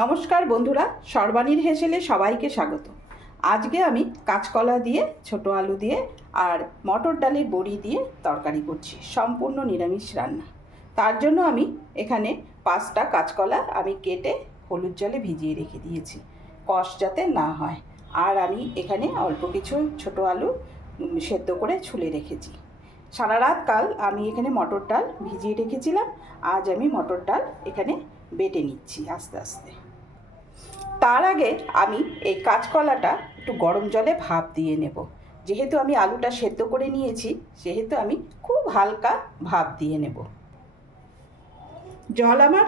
নমস্কার বন্ধুরা, সর্বাণীর হেসেলে সবাইকে স্বাগত। আজকে আমি কাঁচকলা দিয়ে, ছোট আলু দিয়ে আর মটর ডালের বড়ি দিয়ে তরকারি করছি। সম্পূর্ণ নিরামিষ রান্না। তার জন্য আমি এখানে 5টা কাঁচকলা আমি কেটে হলুদ জলে ভিজিয়ে রেখে দিয়েছি, কষ যাতে না হয়। আর আমি এখানে অল্প কিছু ছোট আলু সেদ্ধ করে ছুলে রেখেছি। সারা রাত কাল আমি এখানে মটর ডাল ভিজিয়ে রেখেছিলাম। আজ আমি মটর ডাল এখানে বেটে নিচ্ছি আস্তে আস্তে। তার আগে আমি এই কাঁচকলাটা একটু গরম জলে ভাপ দিয়ে নেব। যেহেতু আমি আলুটা সেদ্ধ করে নিয়েছি, সেহেতু আমি খুব হালকা ভাপ দিয়ে নেব। জল আমার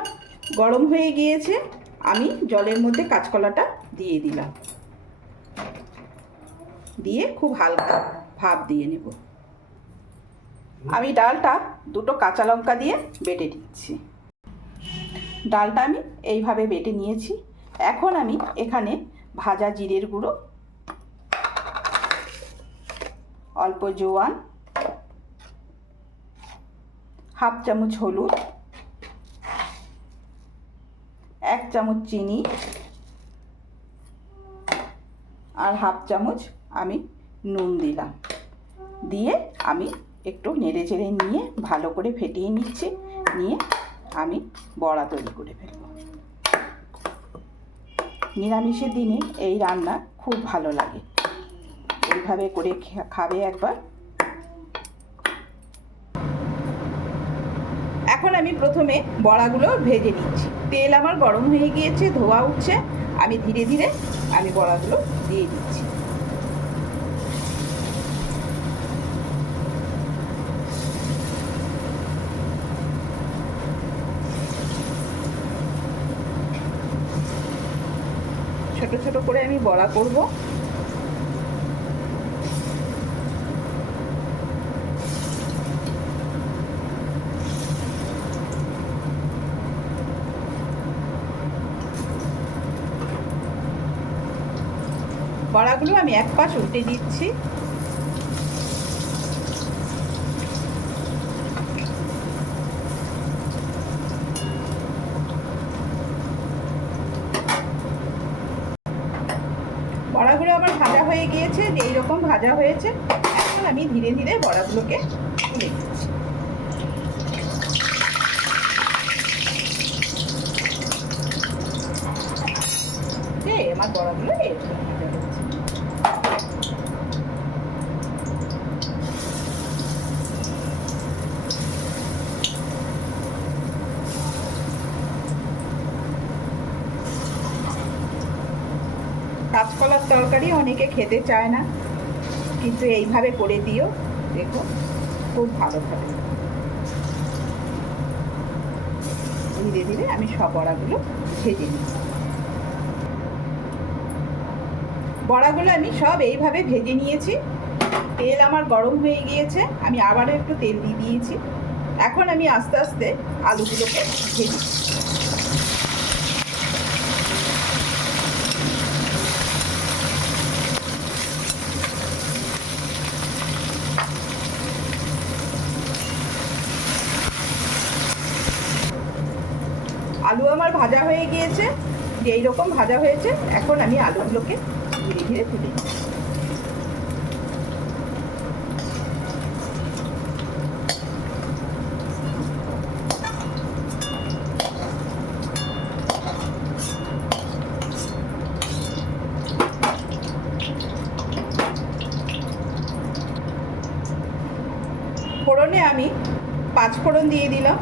গরম হয়ে গিয়েছে, আমি জলের মধ্যে কাঁচকলাটা দিয়ে দিলাম, দিয়ে খুব হালকা ভাপ দিয়ে নেব। আমি ডালটা 2টো কাঁচা লঙ্কা দিয়ে বেটে দিচ্ছি। ডালটা আমি এইভাবে বেটে নিয়েছি। এখন আমি এখানে ভাজা জিরের গুঁড়ো, অল্প জোয়ান, হাফ চামচ হলুদ, 1 চামচ চিনি আর হাফ চামচ আমি নুন দিলাম। দিয়ে আমি একটু নেড়ে চেড়ে নিয়ে ভালো করে ফেটিয়ে নিচ্ছি। নিয়ে আমি বড়া তৈরি করে ফেলব। নিরামিষের দিনে এই রান্না খুব ভালো লাগে, এইভাবে করে খাবে একবার। এখন আমি প্রথমে বড়াগুলো ভেজে নিচ্ছি। তেল আমার গরম হয়ে গিয়েছে, ধোয়া উঠছে। আমি ধীরে ধীরে বড়াগুলো দিয়ে দিচ্ছি। ছোট ছোট করে আমি বড়া করব। বড়াগুলো আমি এক পাশ উল্টে দিচ্ছি। বড়াগুলো আমার ভাজা হয়ে গিয়েছে, এইরকম ভাজা হয়েছে। এখন আমি ধীরে ধীরে বড়াগুলোকে তুলে দিচ্ছি। আমার বড়াগুলো এরকম ভাজা হয়েছে। কাঁচকলার তরকারি অনেকে খেতে চায় না, কিন্তু এইভাবে করে দিও, দেখো খুব ভালো খাবে। ধীরে ধীরে আমি সব বড়াগুলো ভেজে নিই। বড়াগুলো আমি সব এইভাবে ভেজে নিয়েছি। তেল আমার গরম হয়ে গিয়েছে, আমি আবারও একটু তেল দিয়ে দিয়েছি। এখন আমি আস্তে আস্তে আলুগুলোকে ভেজে দিচ্ছি। আলু আমার ভাজা হয়ে গিয়েছে, এইরকম ভাজা হয়েছে। এখন আমি আলুগুলোকে ধীরে ধীরে তুলে দিচ্ছি। ফোড়নে আমি 5 ফোড়ন দিয়ে দিলাম।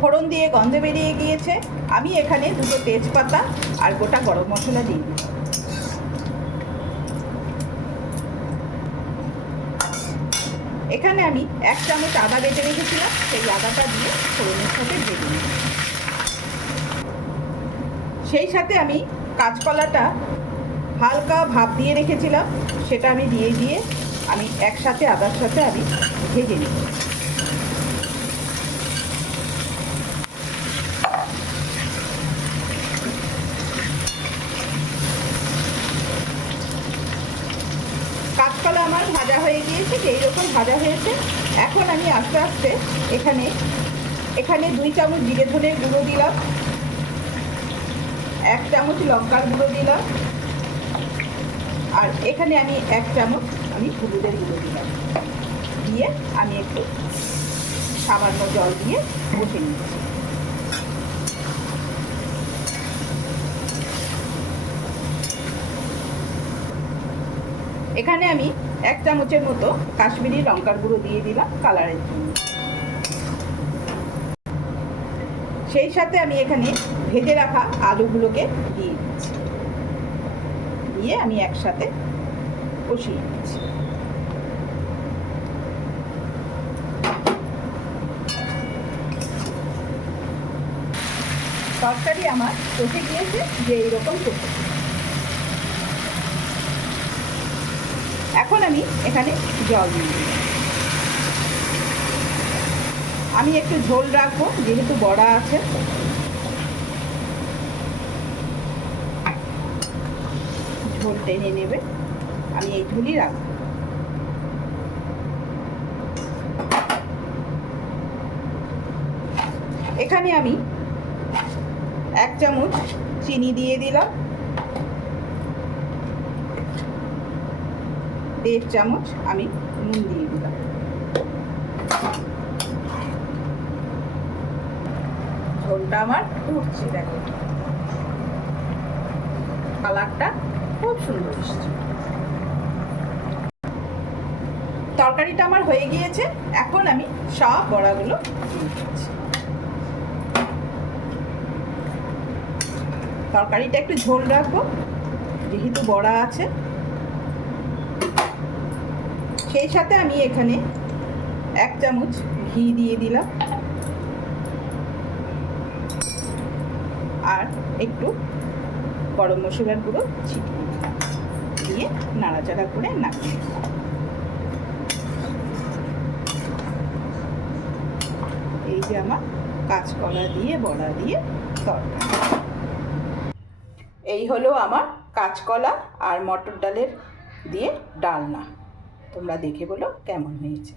ফোড়ন দিয়ে গন্ধ বেরিয়ে গিয়েছে, আমি এখানে 2টো তেজপাতা আর গোটা গরম মশলা দিয়ে দিই। এখানে আমি 1 চামচ আদা বেটে রেখেছিলাম, সেই আদাটা দিয়ে ফোড়নের সাথে ভেজে নিই। সেই সাথে আমি কাঁচকলাটা হালকা ভাপ দিয়ে রেখেছিলাম, সেটা আমি দিয়ে আমি একসাথে আদার সাথে আমি ভেজে নিই। কাঁচকলা আমার ভাজা হয়ে গিয়েছে, এইরকম ভাজা হয়েছে। এখন আমি আস্তে আস্তে এখানে এখানে 2 চামচ জিরে ধনের গুঁড়ো দিলাম, 1 চামচ লঙ্কার গুঁড়ো দিলাম, আর এখানে আমি 1 চামচ হলুদের গুঁড়ো দিলাম। দিয়ে আমি একটু সামান্য জল দিয়ে বসে নিচ্ছি। এখানে আমি 1 চামচের মতো কাশ্মীরি লঙ্কার গুঁড়ো দিয়ে দিলাম কালারের জন্য। সেই সাথে আমি এখানে ভেজে রাখা আলুগুলোকে দিয়ে দিচ্ছি, দিয়ে আমি একসাথে কষিয়ে নিচ্ছি। তরকারি আমার কষে গিয়েছে, যে এইরকম কষে। এখন আমি এখানে জল দিয়ে দিই। আমি একটু ঝোল রাখবো, যেহেতু বড়া আছে। ঝোল টেনে নেবে, আমি এই ঝোলই রাখবো। এখানে আমি 1 চামচ চিনি দিয়ে দিলাম, 1.5 চামচ আমি নুন দিয়ে দিলাম। ঝোলটা আমার ফুটছে, দেখো কালারটা খুব সুন্দর এসেছে। তরকারিটা আমার হয়ে গিয়েছে। এখন আমি সব বড়াগুলো দিয়ে দিচ্ছি। তরকারিটা একটু ঝোল রাখবো, যেহেতু বড়া আছে। সেই সাথে আমি এখানে 1 চামচ ঘি দিয়ে দিলাম, আর একটু গরম মশলার গুঁড়ো ছিটিয়ে দিয়ে নাড়াচাড়া করে নামিয়ে। এই যে আমার কাঁচকলা দিয়ে বড়া দিয়ে তরকারি। এই হলো আমার কাঁচকলা আর মটর ডালের দিয়ে ডালনা। তোমরা দেখে বলো কেমন হয়েছে।